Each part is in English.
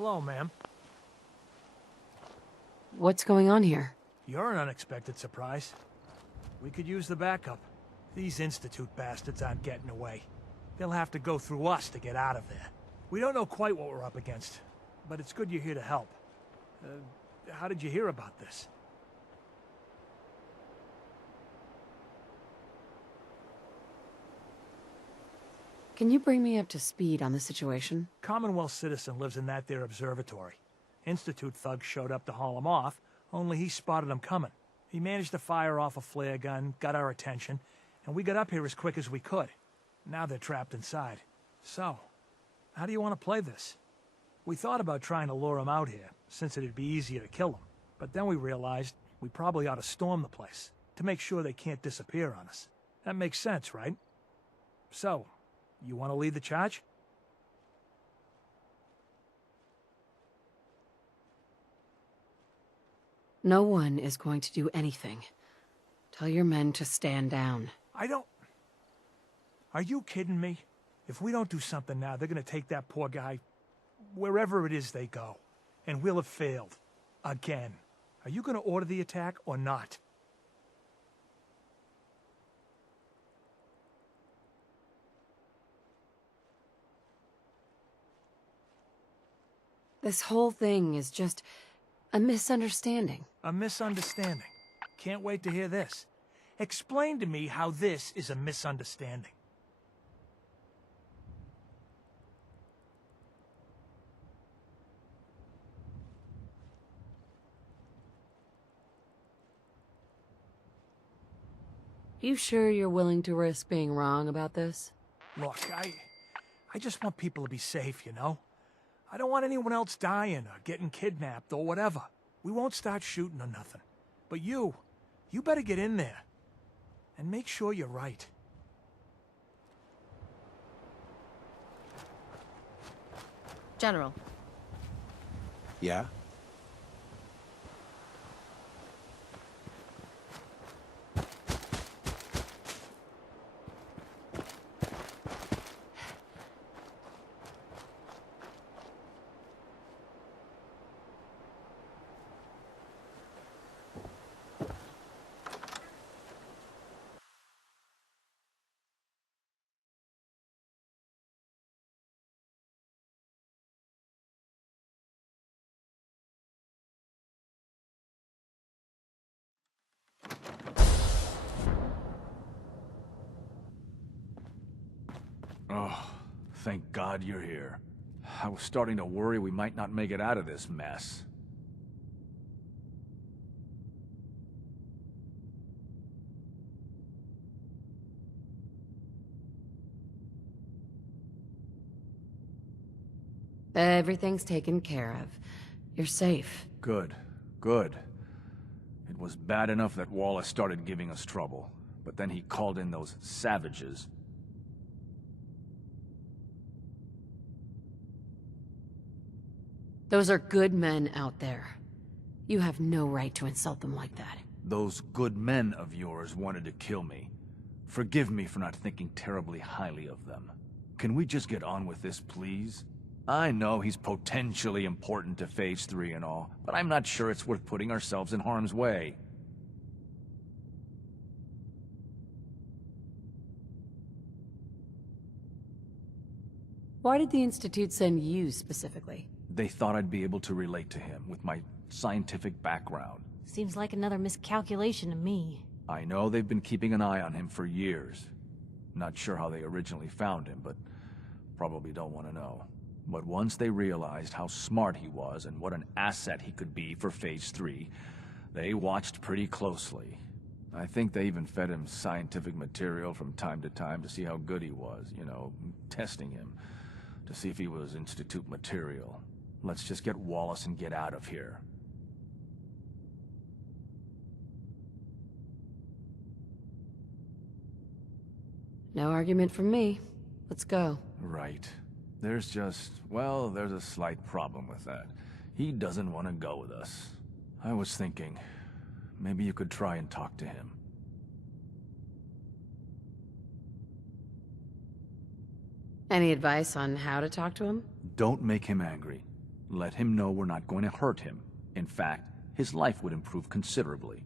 Hello, ma'am. What's going on here? You're an unexpected surprise. We could use the backup. These Institute bastards aren't getting away. They'll have to go through us to get out of there. We don't know quite what we're up against, but it's good you're here to help. How did you hear about this? Can you bring me up to speed on the situation? Commonwealth citizen lives in that there observatory. Institute thugs showed up to haul him off, only he spotted them coming. He managed to fire off a flare gun, got our attention, and we got up here as quick as we could. Now they're trapped inside. So, how do you want to play this? We thought about trying to lure him out here, since it'd be easier to kill him. But then we realized we probably ought to storm the place, to make sure they can't disappear on us. That makes sense, right? So, you want to lead the charge? No one is going to do anything. Tell your men to stand down. Are you kidding me? If we don't do something now, they're gonna take that poor guy wherever it is they go. And we'll have failed. Again. Are you gonna order the attack or not? This whole thing is just a misunderstanding. A misunderstanding. Can't wait to hear this. Explain to me how this is a misunderstanding. You sure you're willing to risk being wrong about this? Look, I just want people to be safe, you know? I don't want anyone else dying or getting kidnapped or whatever. We won't start shooting or nothing. But you better get in there. And make sure you're right. General. Yeah? Oh, thank God you're here. I was starting to worry we might not make it out of this mess. Everything's taken care of. You're safe. Good, good. It was bad enough that Wallace started giving us trouble, but then he called in those savages. Those are good men out there. You have no right to insult them like that. Those good men of yours wanted to kill me. Forgive me for not thinking terribly highly of them. Can we just get on with this, please? I know he's potentially important to Phase 3 and all, but I'm not sure it's worth putting ourselves in harm's way. Why did the Institute send you specifically? They thought I'd be able to relate to him with my scientific background. Seems like another miscalculation to me. I know they've been keeping an eye on him for years. Not sure how they originally found him, but probably don't want to know. But once they realized how smart he was and what an asset he could be for Phase 3, they watched pretty closely. I think they even fed him scientific material from time to time to see how good he was, you know, testing him, to see if he was Institute material. Let's just get Wallace and get out of here. No argument from me. Let's go. Right. There's a slight problem with that. He doesn't want to go with us. I was thinking, maybe you could try and talk to him. Any advice on how to talk to him? Don't make him angry. Let him know we're not going to hurt him. In fact, his life would improve considerably.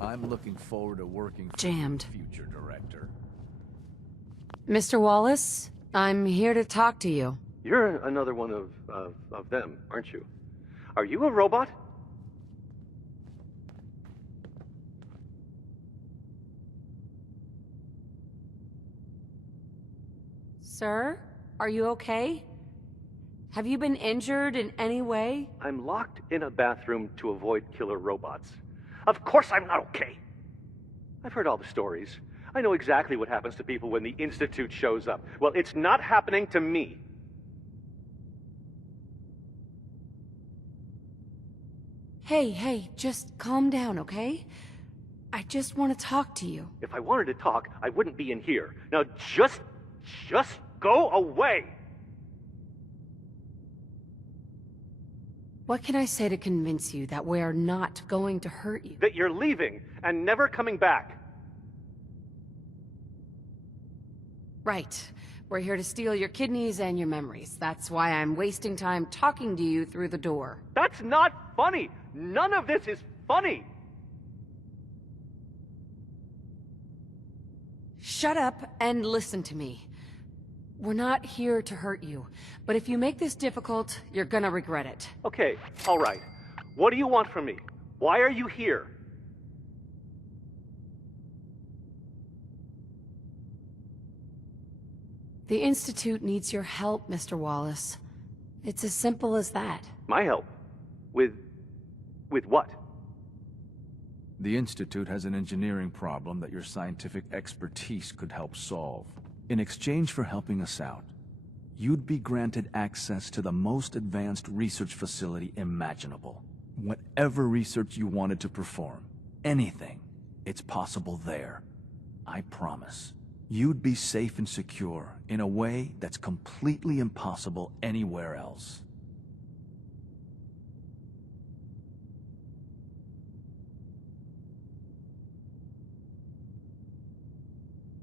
I'm looking forward to working for Jammed. you, future director. Mr. Wallace, I'm here to talk to you. You're another one of them, aren't you? Are you a robot? Sir, are you okay? Have you been injured in any way? I'm locked in a bathroom to avoid killer robots. Of course I'm not okay. I've heard all the stories. I know exactly what happens to people when the Institute shows up. Well, it's not happening to me. Hey, just calm down, okay? I just want to talk to you. If I wanted to talk, I wouldn't be in here. Now just go away! What can I say to convince you that we're not going to hurt you? That you're leaving and never coming back. Right. We're here to steal your kidneys and your memories. That's why I'm wasting time talking to you through the door. That's not funny! None of this is funny! Shut up and listen to me. We're not here to hurt you, but if you make this difficult, you're gonna regret it. Okay, all right. What do you want from me? Why are you here? The Institute needs your help, Mr. Wallace. It's as simple as that. My help? With what? The Institute has an engineering problem that your scientific expertise could help solve. In exchange for helping us out, you'd be granted access to the most advanced research facility imaginable. Whatever research you wanted to perform, anything, it's possible there. I promise. You'd be safe and secure in a way that's completely impossible anywhere else.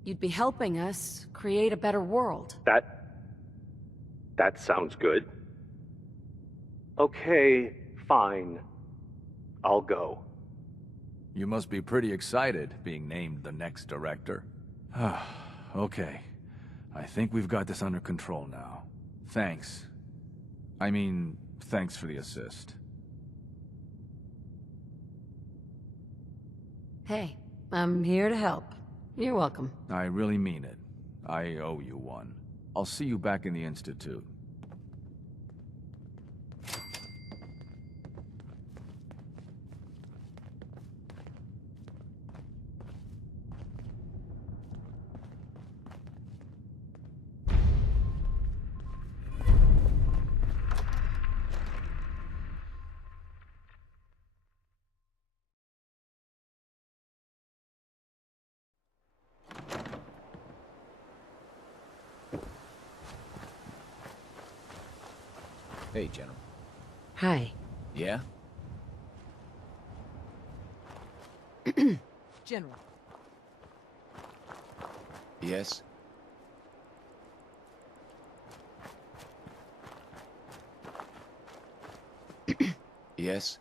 You'd be helping us create a better world. That sounds good. Okay, fine. I'll go. You must be pretty excited being named the next director. Okay. I think we've got this under control now. Thanks. Thanks for the assist. Hey, I'm here to help. You're welcome. I really mean it. I owe you one. I'll see you back in the Institute. Hey, General. Hi. Yeah? General. Yes? Yes?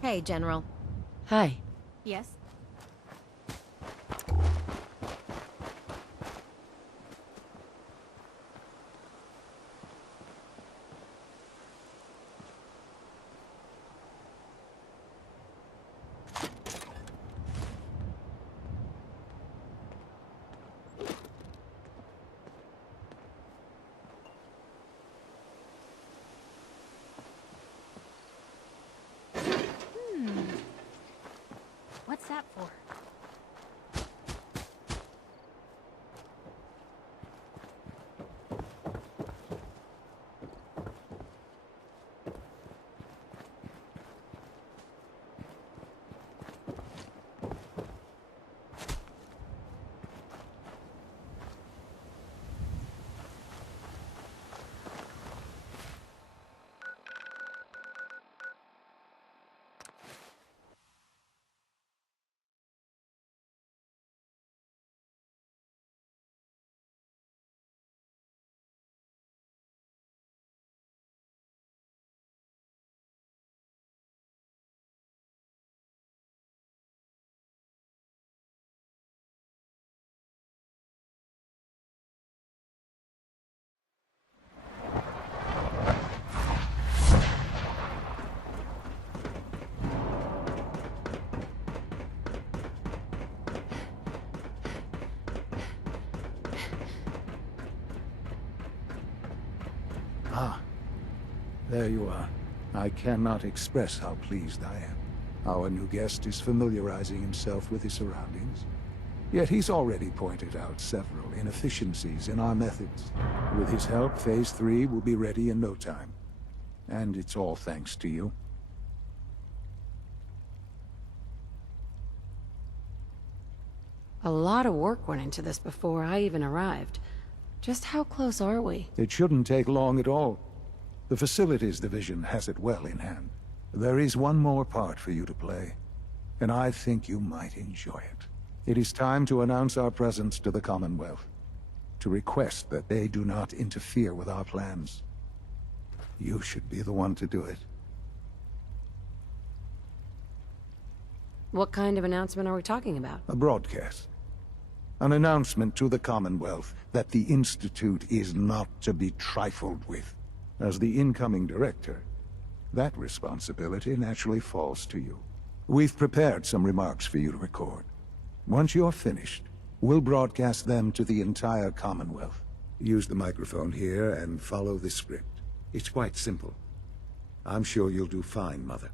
Hey, General. Hi. Yes? that for? Ah, there you are. I cannot express how pleased I am. Our new guest is familiarizing himself with his surroundings. Yet he's already pointed out several inefficiencies in our methods. With his help, Phase 3 will be ready in no time. And it's all thanks to you. A lot of work went into this before I even arrived. Just how close are we? It shouldn't take long at all. The Facilities Division has it well in hand. There is one more part for you to play, and I think you might enjoy it. It is time to announce our presence to the Commonwealth, to request that they do not interfere with our plans. You should be the one to do it. What kind of announcement are we talking about? A broadcast. An announcement to the Commonwealth that the Institute is not to be trifled with. As the incoming director, that responsibility naturally falls to you. We've prepared some remarks for you to record. Once you're finished, we'll broadcast them to the entire Commonwealth. Use the microphone here and follow the script. It's quite simple. I'm sure you'll do fine, Mother.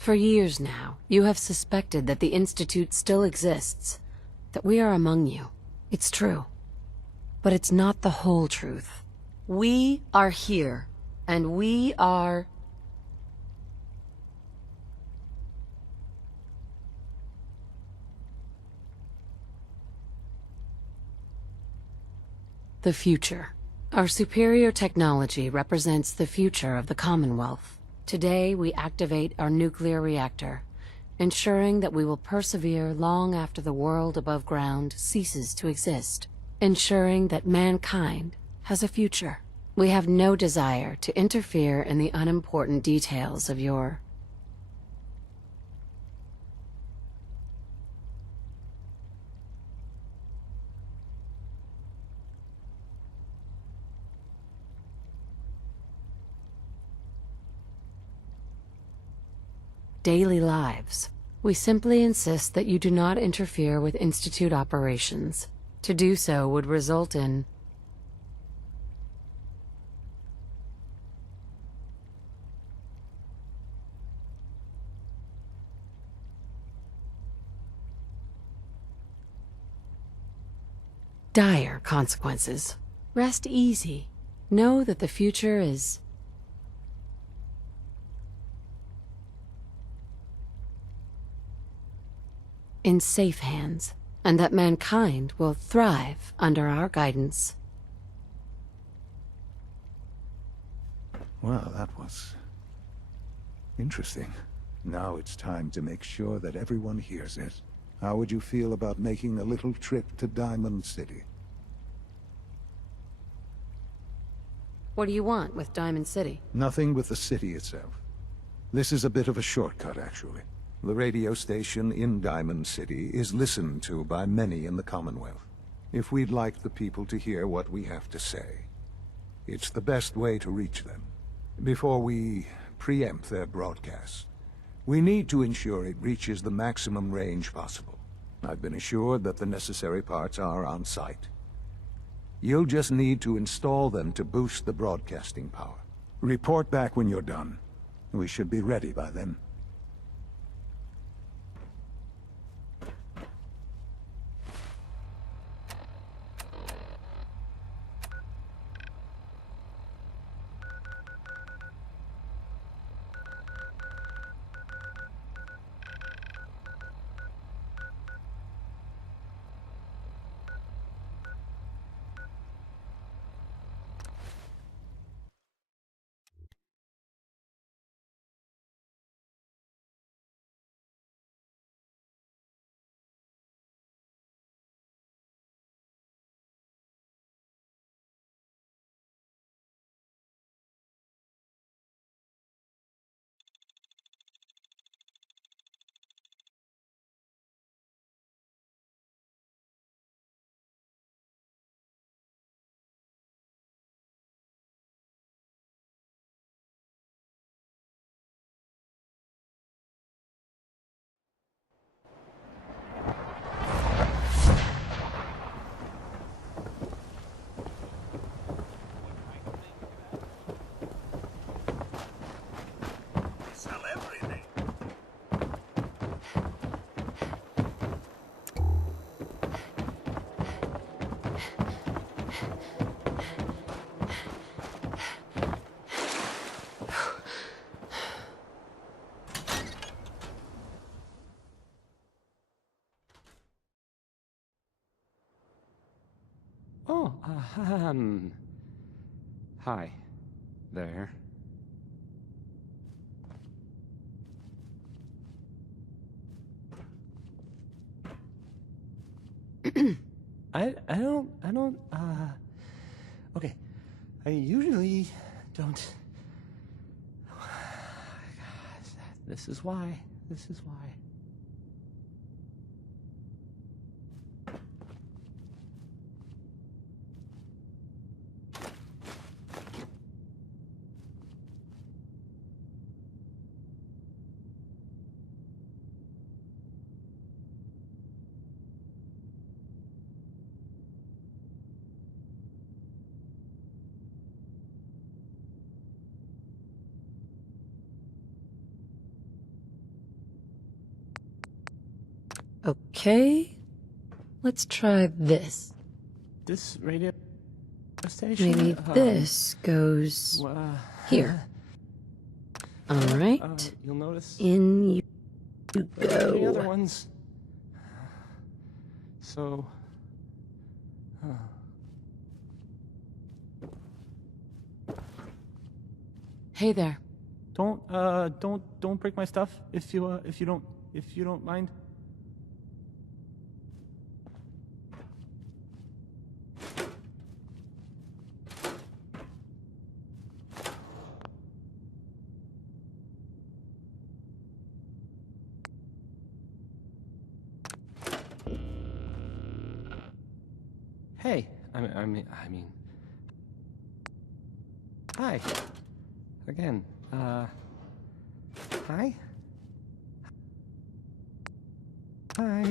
For years now, you have suspected that the Institute still exists, that we are among you. It's true. But it's not the whole truth. We are here, and we are... the future. Our superior technology represents the future of the Commonwealth. Today, we activate our nuclear reactor, ensuring that we will persevere long after the world above ground ceases to exist, ensuring that mankind has a future. We have no desire to interfere in the unimportant details of your daily lives. We simply insist that you do not interfere with Institute operations. To do so would result in dire consequences. Rest easy. Know that the future is in safe hands, and that mankind will thrive under our guidance. Well, that was interesting. Now it's time to make sure that everyone hears it. How would you feel about making a little trip to Diamond City? What do you want with Diamond City? Nothing with the city itself. This is a bit of a shortcut, actually. The radio station in Diamond City is listened to by many in the Commonwealth. If we'd like the people to hear what we have to say, it's the best way to reach them. Before we preempt their broadcast, we need to ensure it reaches the maximum range possible. I've been assured that the necessary parts are on site. You'll just need to install them to boost the broadcasting power. Report back when you're done. We should be ready by then. Oh, hi there. Okay. I usually don't. This is why. This is why. Okay, let's try this. This radio station? Maybe this goes here. All right, You'll notice in you the other go. ones. So, Hey there. don't break my stuff if you don't if you don't mind. Hey, I mean, hi. Again, hi? Hi.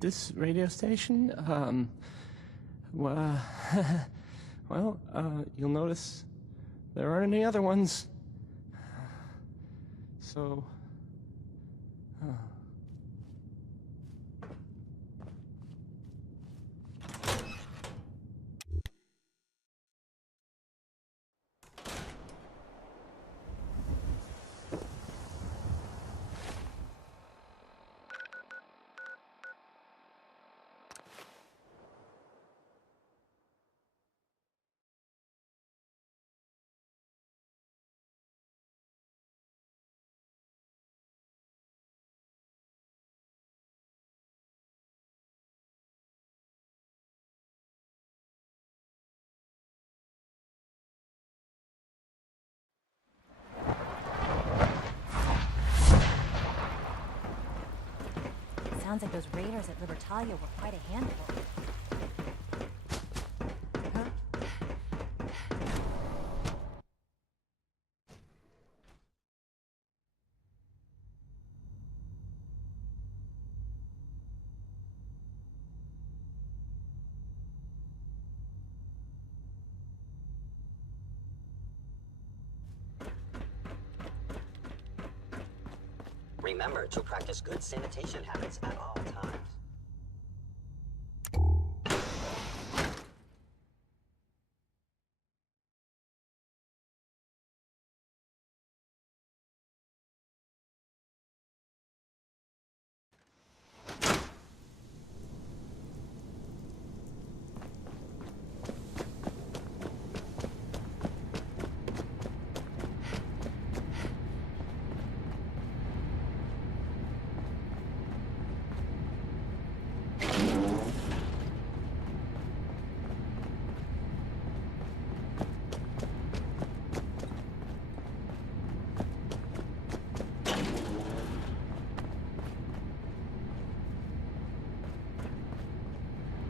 This radio station, well, you'll notice there aren't any other ones. So, Sounds like those raiders at Libertalia were quite a handful. Remember to practice good sanitation habits at all times.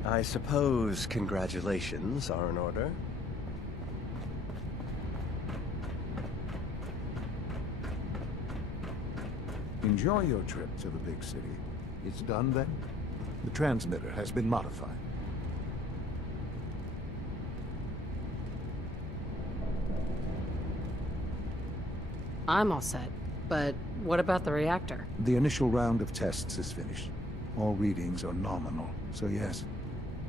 I suppose congratulations are in order. Enjoy your trip to the big city. It's done then? The transmitter has been modified. I'm all set. But what about the reactor? The initial round of tests is finished. All readings are nominal, so yes,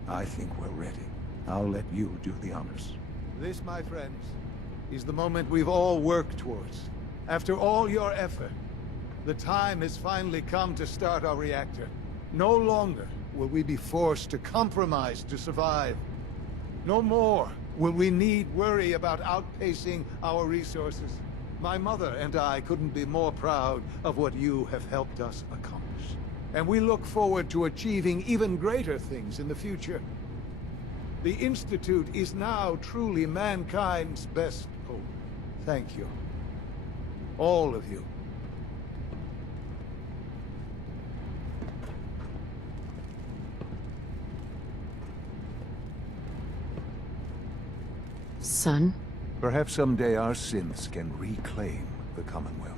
I think we're ready. I'll let you do the honors. This, my friends, is the moment we've all worked towards. After all your effort, the time has finally come to start our reactor. No longer will we be forced to compromise to survive. No more will we need worry about outpacing our resources. My mother and I couldn't be more proud of what you have helped us accomplish. And we look forward to achieving even greater things in the future. The Institute is now truly mankind's best hope. Thank you. All of you. Son? Perhaps someday our synths can reclaim the Commonwealth.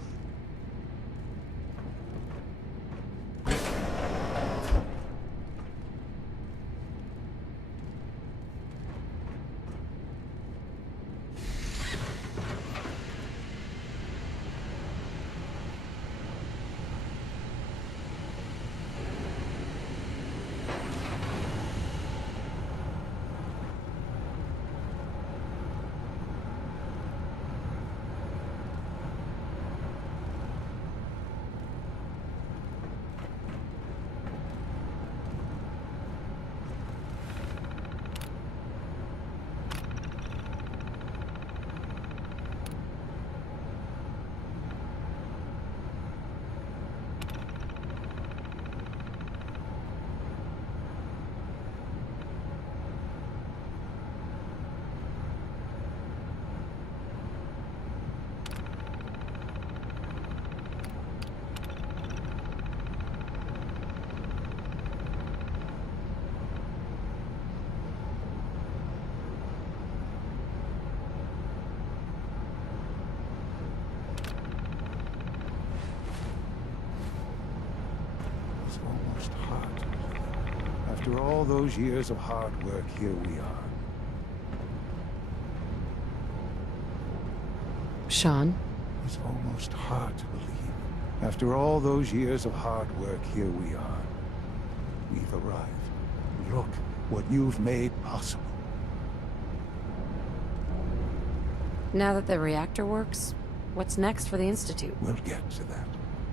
After all those years of hard work, here we are. Sean? It's almost hard to believe. After all those years of hard work, here we are. We've arrived. Look what you've made possible. Now that the reactor works, what's next for the Institute? We'll get to that.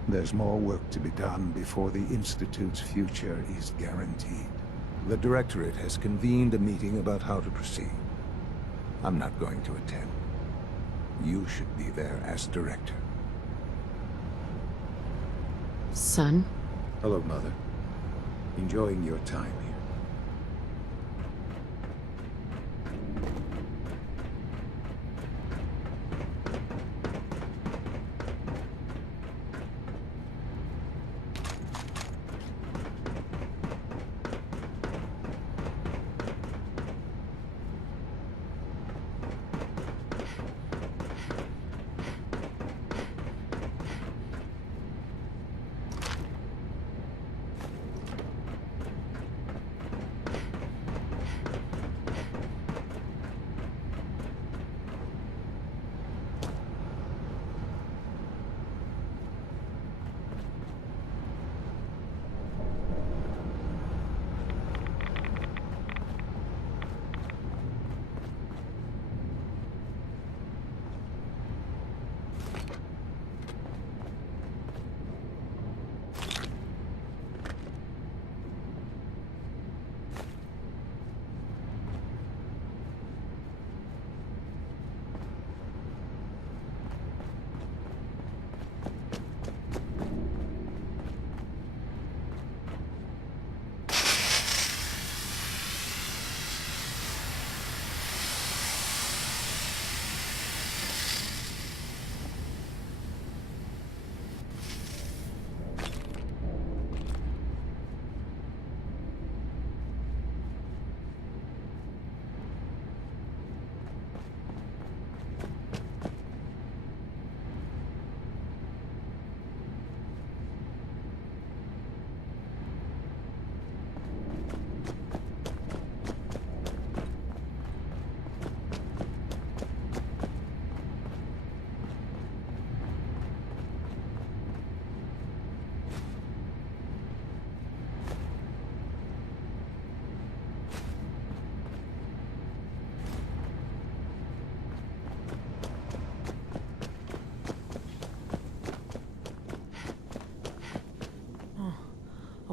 There's more work to be done before the Institute's future is guaranteed. The Directorate has convened a meeting about how to proceed. I'm not going to attend. You should be there as Director. Son? Hello, Mother. Enjoying your time here.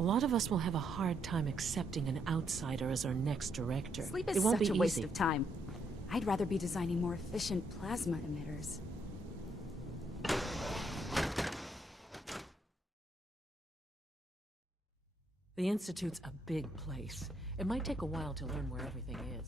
A lot of us will have a hard time accepting an outsider as our next director. Sleep is it won't such be a waste easy. of time. I'd rather be designing more efficient plasma emitters. The Institute's a big place. It might take a while to learn where everything is.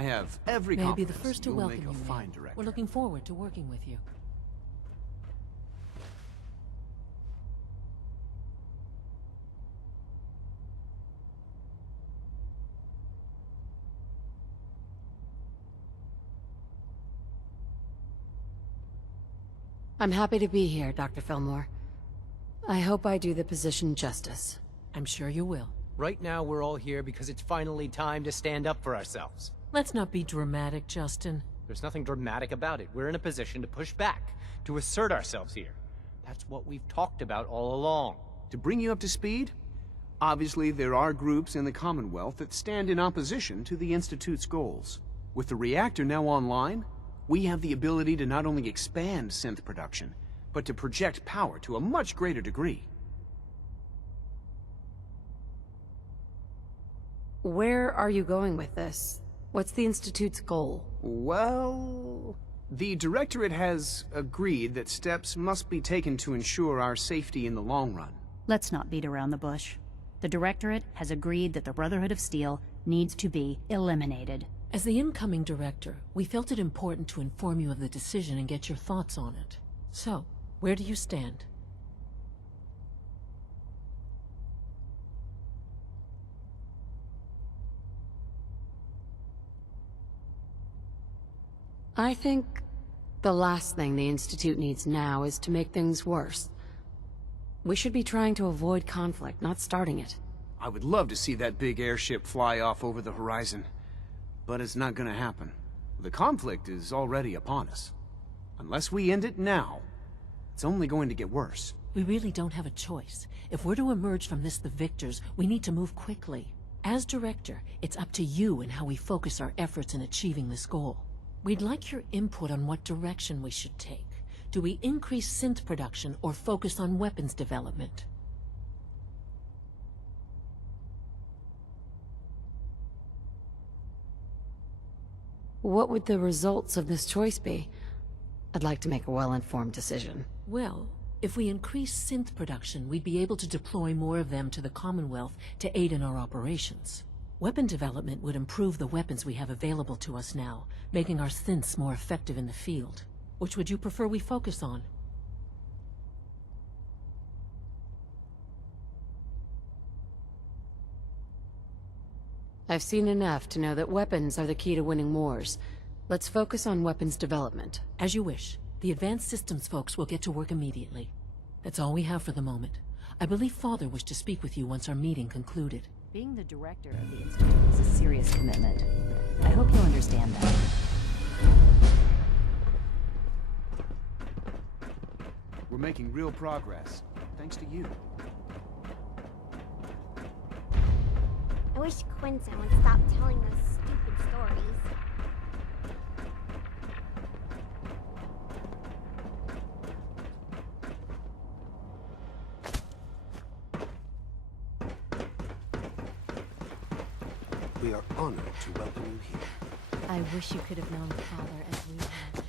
I have every May I be confidence the first to you'll welcome make you, a ma'am. fine director. We're looking forward to working with you. I'm happy to be here, Dr. Fillmore. I hope I do the position justice. I'm sure you will. Right now, we're all here because it's finally time to stand up for ourselves. Let's not be dramatic, Justin. There's nothing dramatic about it. We're in a position to push back, to assert ourselves here. That's what we've talked about all along. To bring you up to speed, Obviously, there are groups in the Commonwealth that stand in opposition to the Institute's goals. With the reactor now online, we have the ability to not only expand synth production, but to project power to a much greater degree. Where are you going with this? What's the Institute's goal? Well, the Directorate has agreed that steps must be taken to ensure our safety in the long run. Let's not beat around the bush. The Directorate has agreed that the Brotherhood of Steel needs to be eliminated. As the incoming director, we felt it important to inform you of the decision and get your thoughts on it. So, where do you stand? I think the last thing the Institute needs now is to make things worse. We should be trying to avoid conflict, not starting it. I would love to see that big airship fly off over the horizon, but it's not gonna happen. The conflict is already upon us. Unless we end it now, it's only going to get worse. We really don't have a choice. If we're to emerge from this the victors, we need to move quickly. As director, it's up to you and how we focus our efforts in achieving this goal. We'd like your input on what direction we should take. Do we increase synth production or focus on weapons development? What would the results of this choice be? I'd like to make a well-informed decision. Well, if we increase synth production, we'd be able to deploy more of them to the Commonwealth to aid in our operations. Weapon development would improve the weapons we have available to us now, making our synths more effective in the field. Which would you prefer we focus on? I've seen enough to know that weapons are the key to winning wars. Let's focus on weapons development. As you wish. The advanced systems folks will get to work immediately. That's all we have for the moment. I believe Father wished to speak with you once our meeting concluded. Being the director of the Institute is a serious commitment. I hope you understand that. We're making real progress, thanks to you. I wish Quinton would stop telling those stupid stories. We are honored to welcome you here. I wish you could have known Father as we have.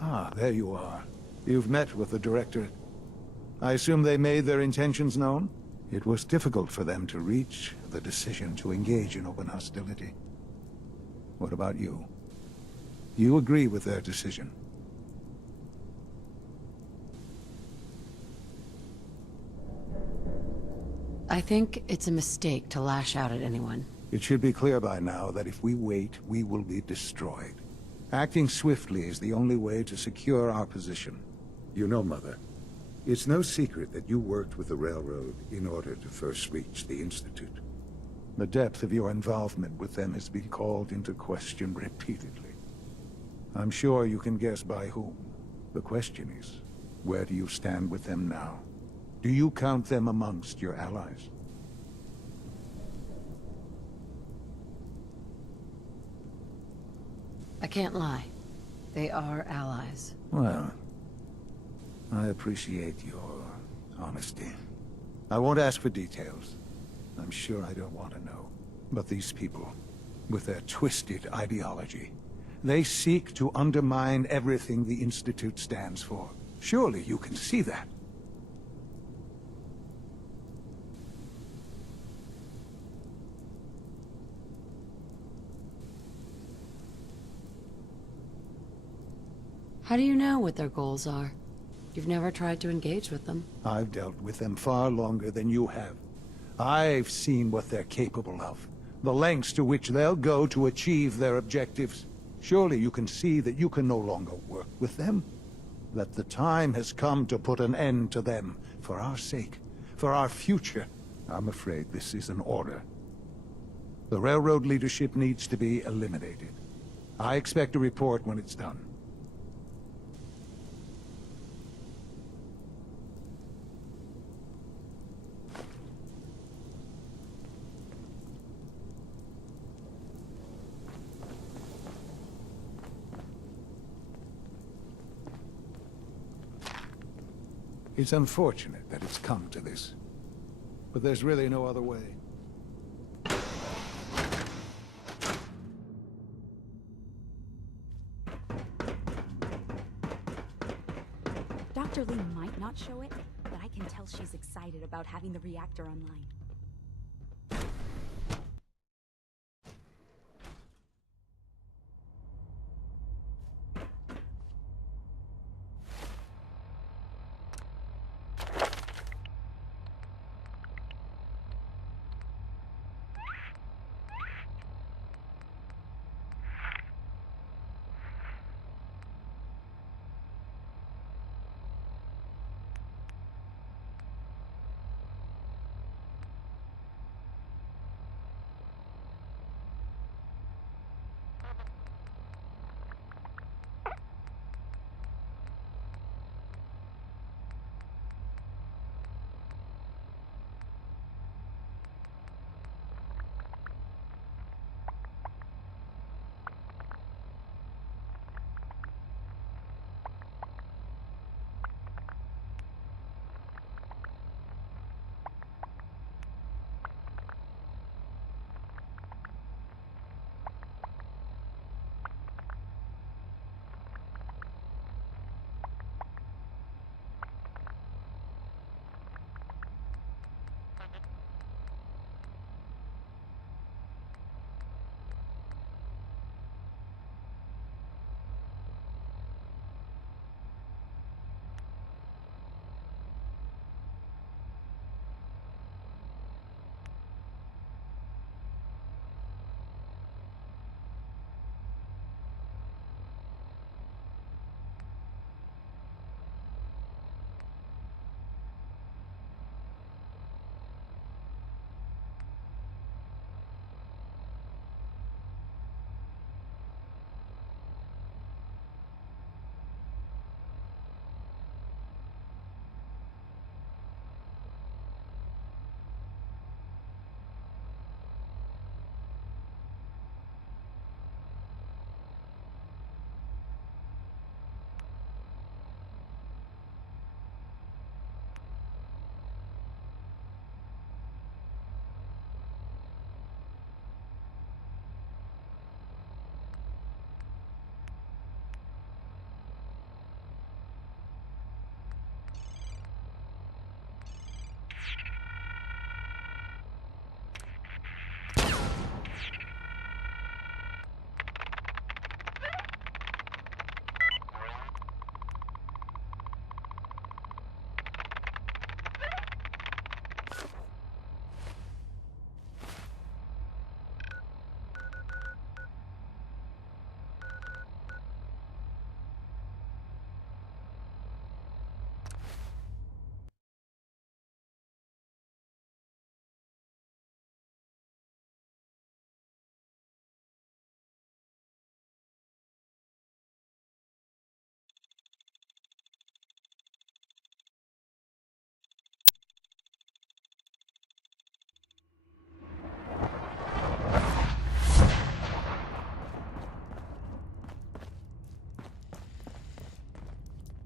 Ah, there you are. You've met with the Directorate. I assume they made their intentions known? It was difficult for them to reach the decision to engage in open hostility. What about you? You agree with their decision? I think it's a mistake to lash out at anyone. It should be clear by now that if we wait, we will be destroyed. Acting swiftly is the only way to secure our position. You know, Mother, it's no secret that you worked with the Railroad in order to first reach the Institute. The depth of your involvement with them has been called into question repeatedly. I'm sure you can guess by whom. The question is, where do you stand with them now? Do you count them amongst your allies? I can't lie. They are allies. Well, I appreciate your honesty. I won't ask for details. I'm sure I don't want to know. But these people, with their twisted ideology, they seek to undermine everything the Institute stands for. Surely you can see that. How do you know what their goals are? You've never tried to engage with them. I've dealt with them far longer than you have. I've seen what they're capable of, the lengths to which they'll go to achieve their objectives. Surely you can see that you can no longer work with them. That the time has come to put an end to them, for our sake, for our future. I'm afraid this is an order. The railroad leadership needs to be eliminated. I expect a report when it's done. It's unfortunate that it's come to this, but there's really no other way. Dr. Lee might not show it, but I can tell she's excited about having the reactor online.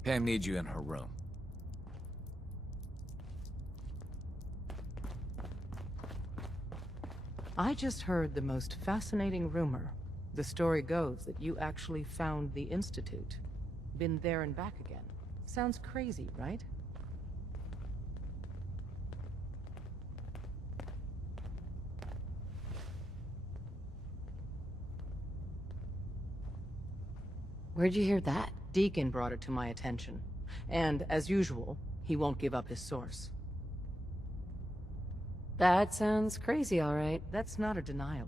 Pam needs you in her room. I just heard the most fascinating rumor. The story goes that you actually found the Institute. Been there and back again. Sounds crazy, right? Where'd you hear that? Deacon brought it to my attention. And, as usual, he won't give up his source. That sounds crazy, all right. That's not a denial.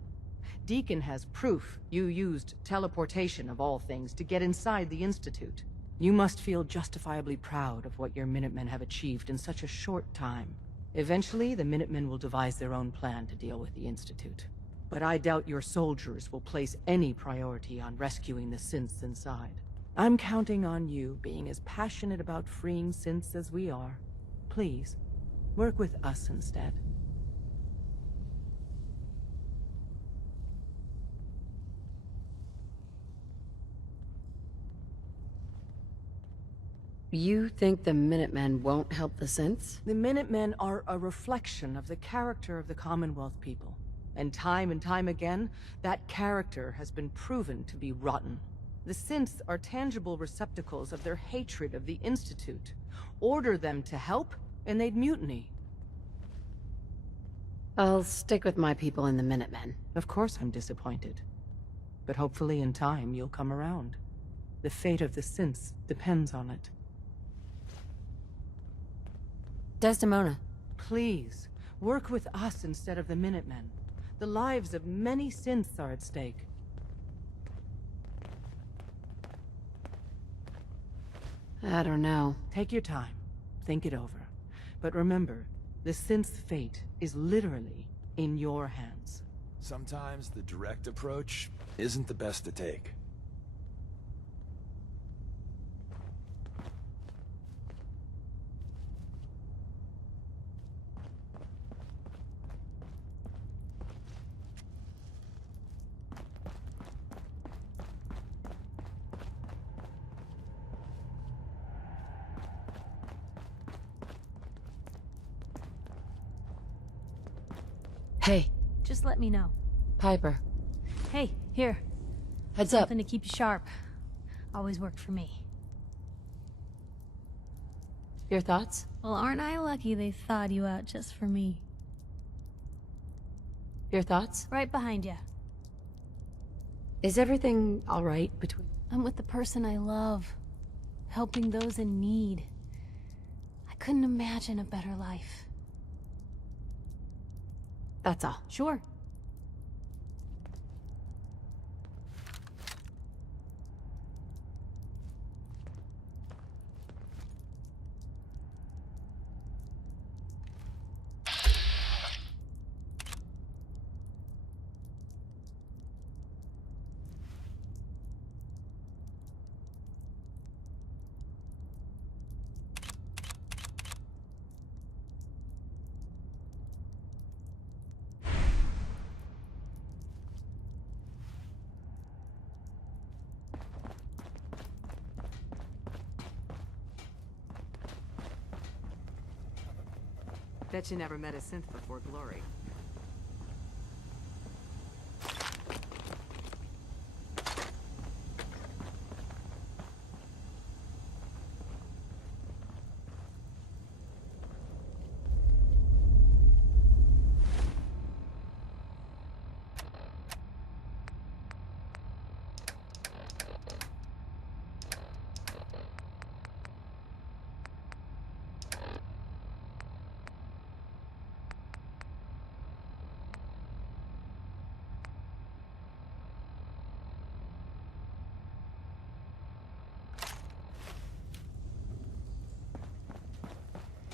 Deacon has proof you used teleportation, of all things, to get inside the Institute. You must feel justifiably proud of what your Minutemen have achieved in such a short time. Eventually, the Minutemen will devise their own plan to deal with the Institute. But I doubt your soldiers will place any priority on rescuing the synths inside. I'm counting on you being as passionate about freeing synths as we are. Please, work with us instead. You think the Minutemen won't help the synths? The Minutemen are a reflection of the character of the Commonwealth people. And time again, that character has been proven to be rotten. The synths are tangible receptacles of their hatred of the Institute. Order them to help, and they'd mutiny. I'll stick with my people in the Minutemen. Of course I'm disappointed. But hopefully in time you'll come around. The fate of the synths depends on it. Desdemona. Please, work with us instead of the Minutemen. The lives of many synths are at stake. I don't know. Take your time. Think it over. But remember, the synth's fate is literally in your hands. Sometimes the direct approach isn't the best to take. Hey. Just let me know. Piper. Hey, here. Heads up. Something to keep you sharp. Always worked for me. Your thoughts? Well, aren't I lucky they thawed you out just for me? Your thoughts? Right behind you. Is everything all right between... I'm with the person I love. Helping those in need. I couldn't imagine a better life. That's all. Sure. Bet you never met a synth before Glory.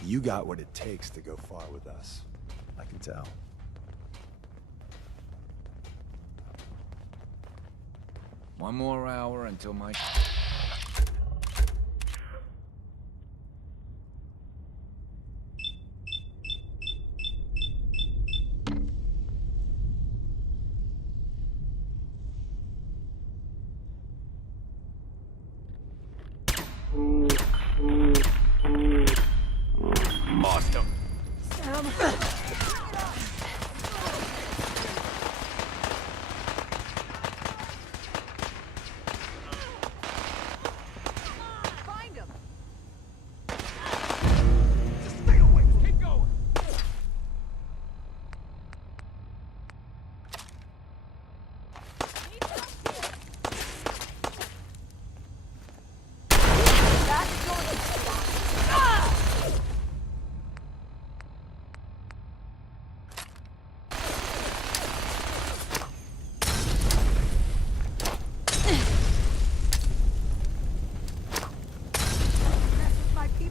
You got what it takes to go far with us. I can tell. One more hour until my... Awesome.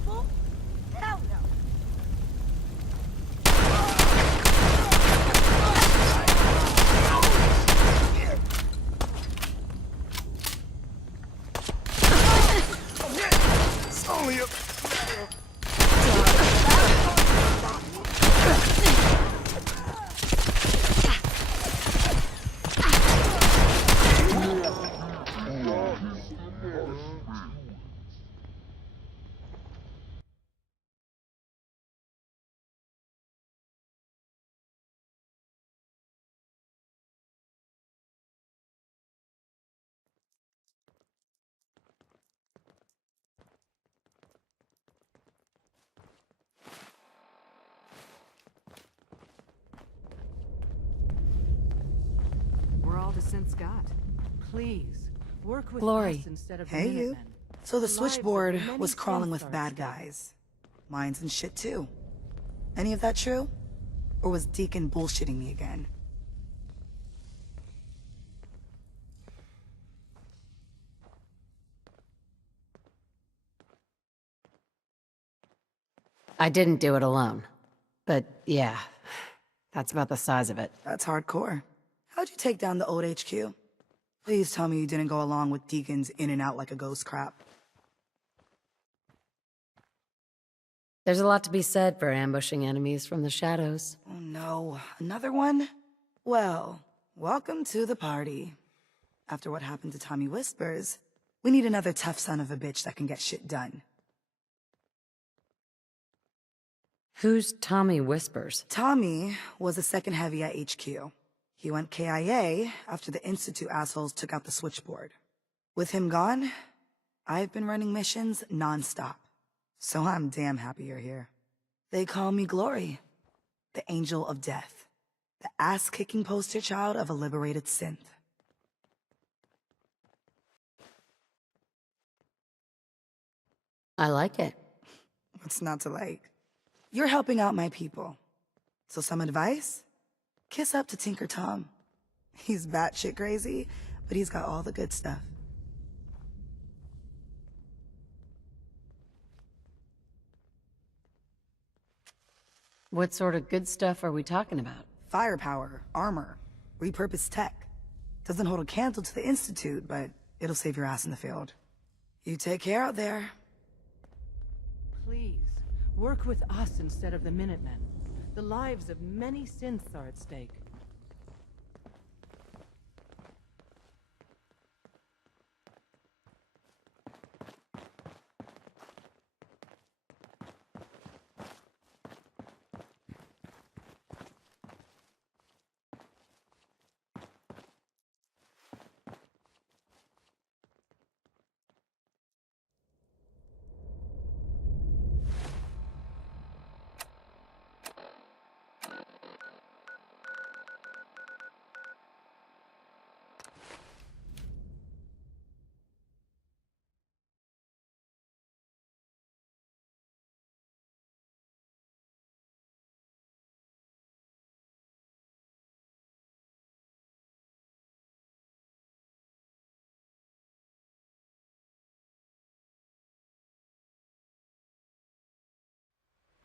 useful? Hell no. It's only a... We're all the synth's got. Please, work with Glory. us instead of the Hey, you. Minutemen. So the lives of switchboard many was crawling synths with are at bad stake. guys. Mines and shit, too. Any of that true? Or was Deacon bullshitting me again? I didn't do it alone. But yeah, that's about the size of it. That's hardcore. How'd you take down the old HQ? Please tell me you didn't go along with Deacon's in and out like a ghost crap. There's a lot to be said for ambushing enemies from the shadows. Oh no, another one? Well, welcome to the party. After what happened to Tommy Whispers, we need another tough son of a bitch that can get shit done. Who's Tommy Whispers? Tommy was a second heavy at HQ. He went KIA after the Institute assholes took out the switchboard. With him gone, I've been running missions non-stop. So I'm damn happy you're here. They call me Glory, the Angel of Death, the ass-kicking poster child of a liberated synth. I like it. What's not to like? You're helping out my people. So some advice? Kiss up to Tinker Tom. He's batshit crazy, but he's got all the good stuff. What sort of good stuff are we talking about? Firepower, armor, repurposed tech. Doesn't hold a candle to the Institute, but it'll save your ass in the field. You take care out there. Please, work with us instead of the Minutemen. The lives of many synths are at stake.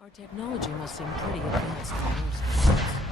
Our technology must seem pretty advanced for your standards.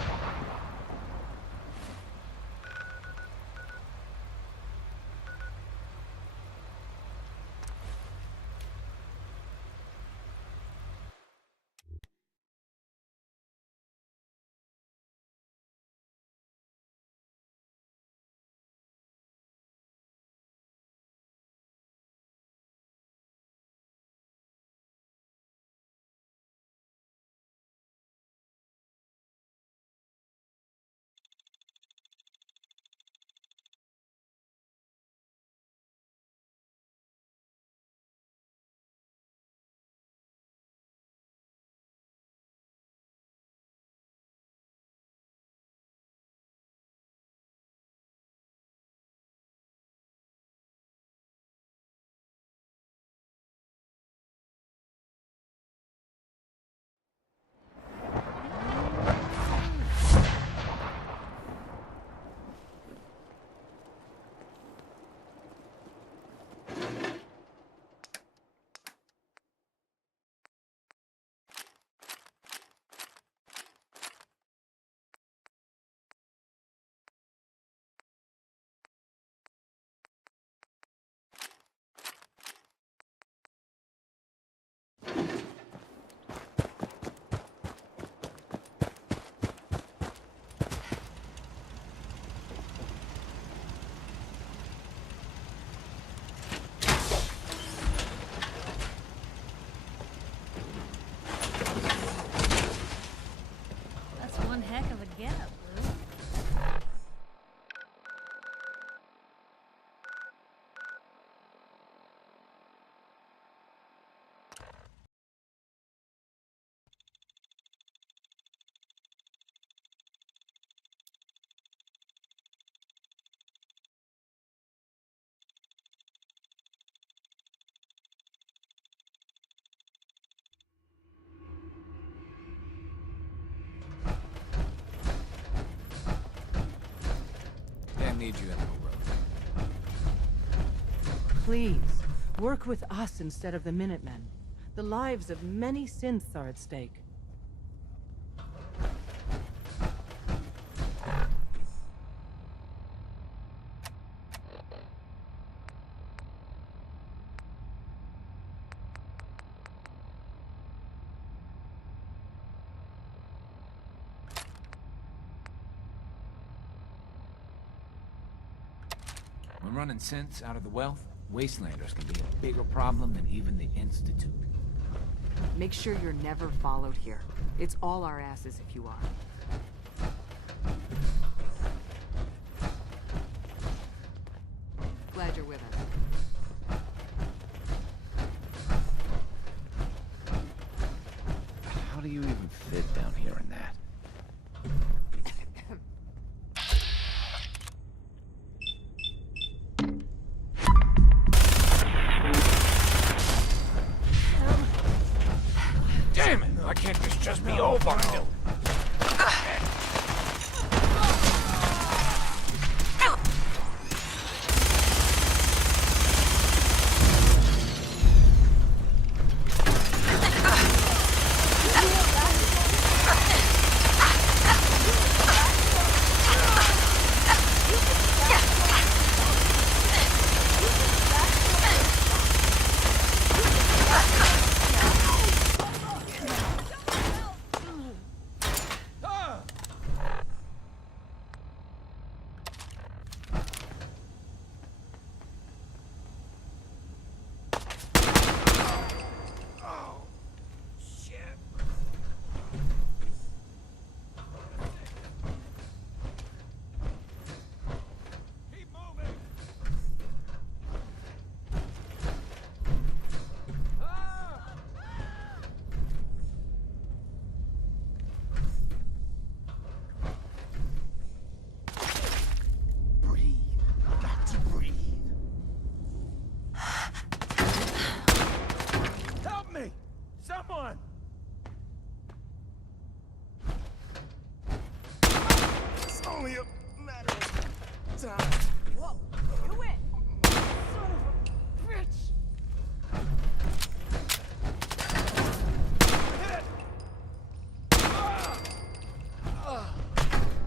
need you in the room. Please, work with us instead of the Minutemen. The lives of many synths are at stake. When running synths out of the wealth, Wastelanders can be a bigger problem than even the Institute. Make sure you're never followed here. It's all our asses if you are. Glad you're with us. How do you even fit down here in that? Damn it! Why can't this just be over? Someone! It's only a matter of time. Whoa! You win! Son of a bitch!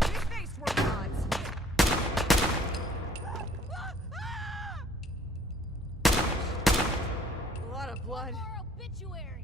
These face were gods! A lot of blood. Obituary.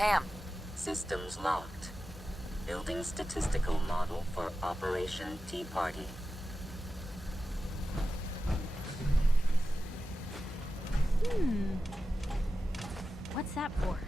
Cam. Systems locked. Building statistical model for Operation Tea Party. What's that for?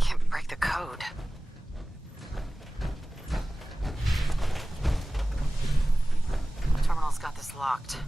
Can't break the code. Terminal's got this locked.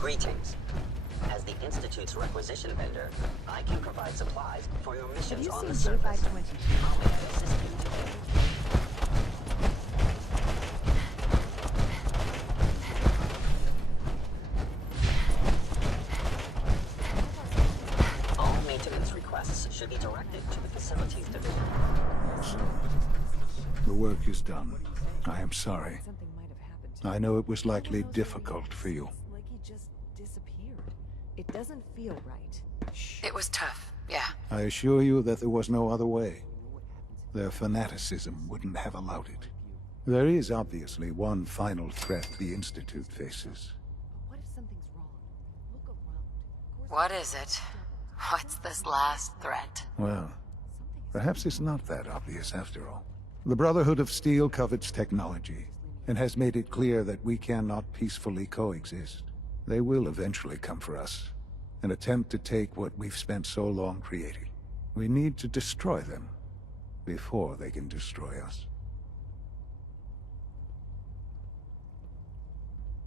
Greetings. As the Institute's requisition vendor, I can provide supplies for your missions on the surface. How may I assist you today? All maintenance requests should be directed to the Facilities Division. The work is done. I am sorry. I know it was likely difficult for you. Like he just disappeared. It doesn't feel right. It was tough, yeah. I assure you that there was no other way. Their fanaticism wouldn't have allowed it. There is obviously one final threat the Institute faces. What if something's wrong? Look around. What is it? What's this last threat? Well, perhaps it's not that obvious after all. The Brotherhood of Steel covets technology, and has made it clear that we cannot peacefully coexist. They will eventually come for us, and attempt to take what we've spent so long creating. We need to destroy them, before they can destroy us.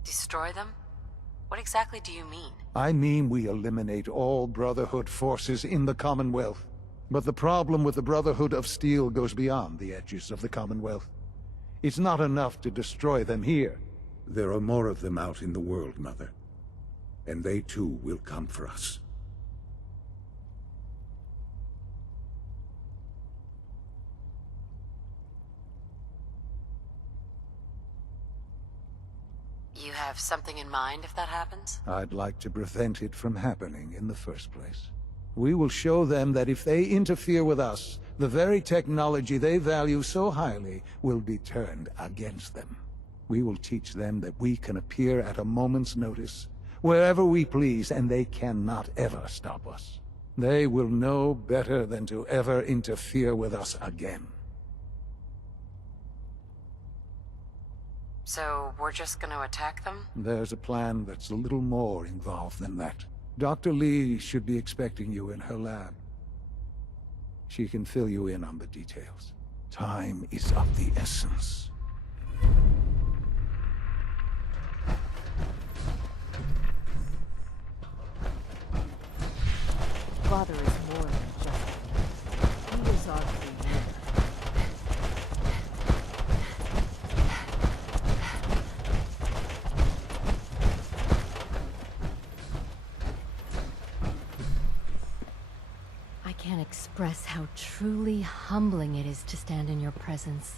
Destroy them? What exactly do you mean? I mean we eliminate all Brotherhood forces in the Commonwealth. But the problem with the Brotherhood of Steel goes beyond the edges of the Commonwealth. It's not enough to destroy them here. There are more of them out in the world, Mother. And they too will come for us. have something in mind if that happens? I'd like to prevent it from happening in the first place. We will show them that if they interfere with us, the very technology they value so highly will be turned against them. We will teach them that we can appear at a moment's notice, wherever we please, and they cannot ever stop us. They will know better than to ever interfere with us again. So, we're just gonna attack them? There's a plan that's a little more involved than that. Dr. Lee should be expecting you in her lab. She can fill you in on the details. Time is of the essence. Father is more than just a man. He is our creator. I can't express how truly humbling it is to stand in your presence.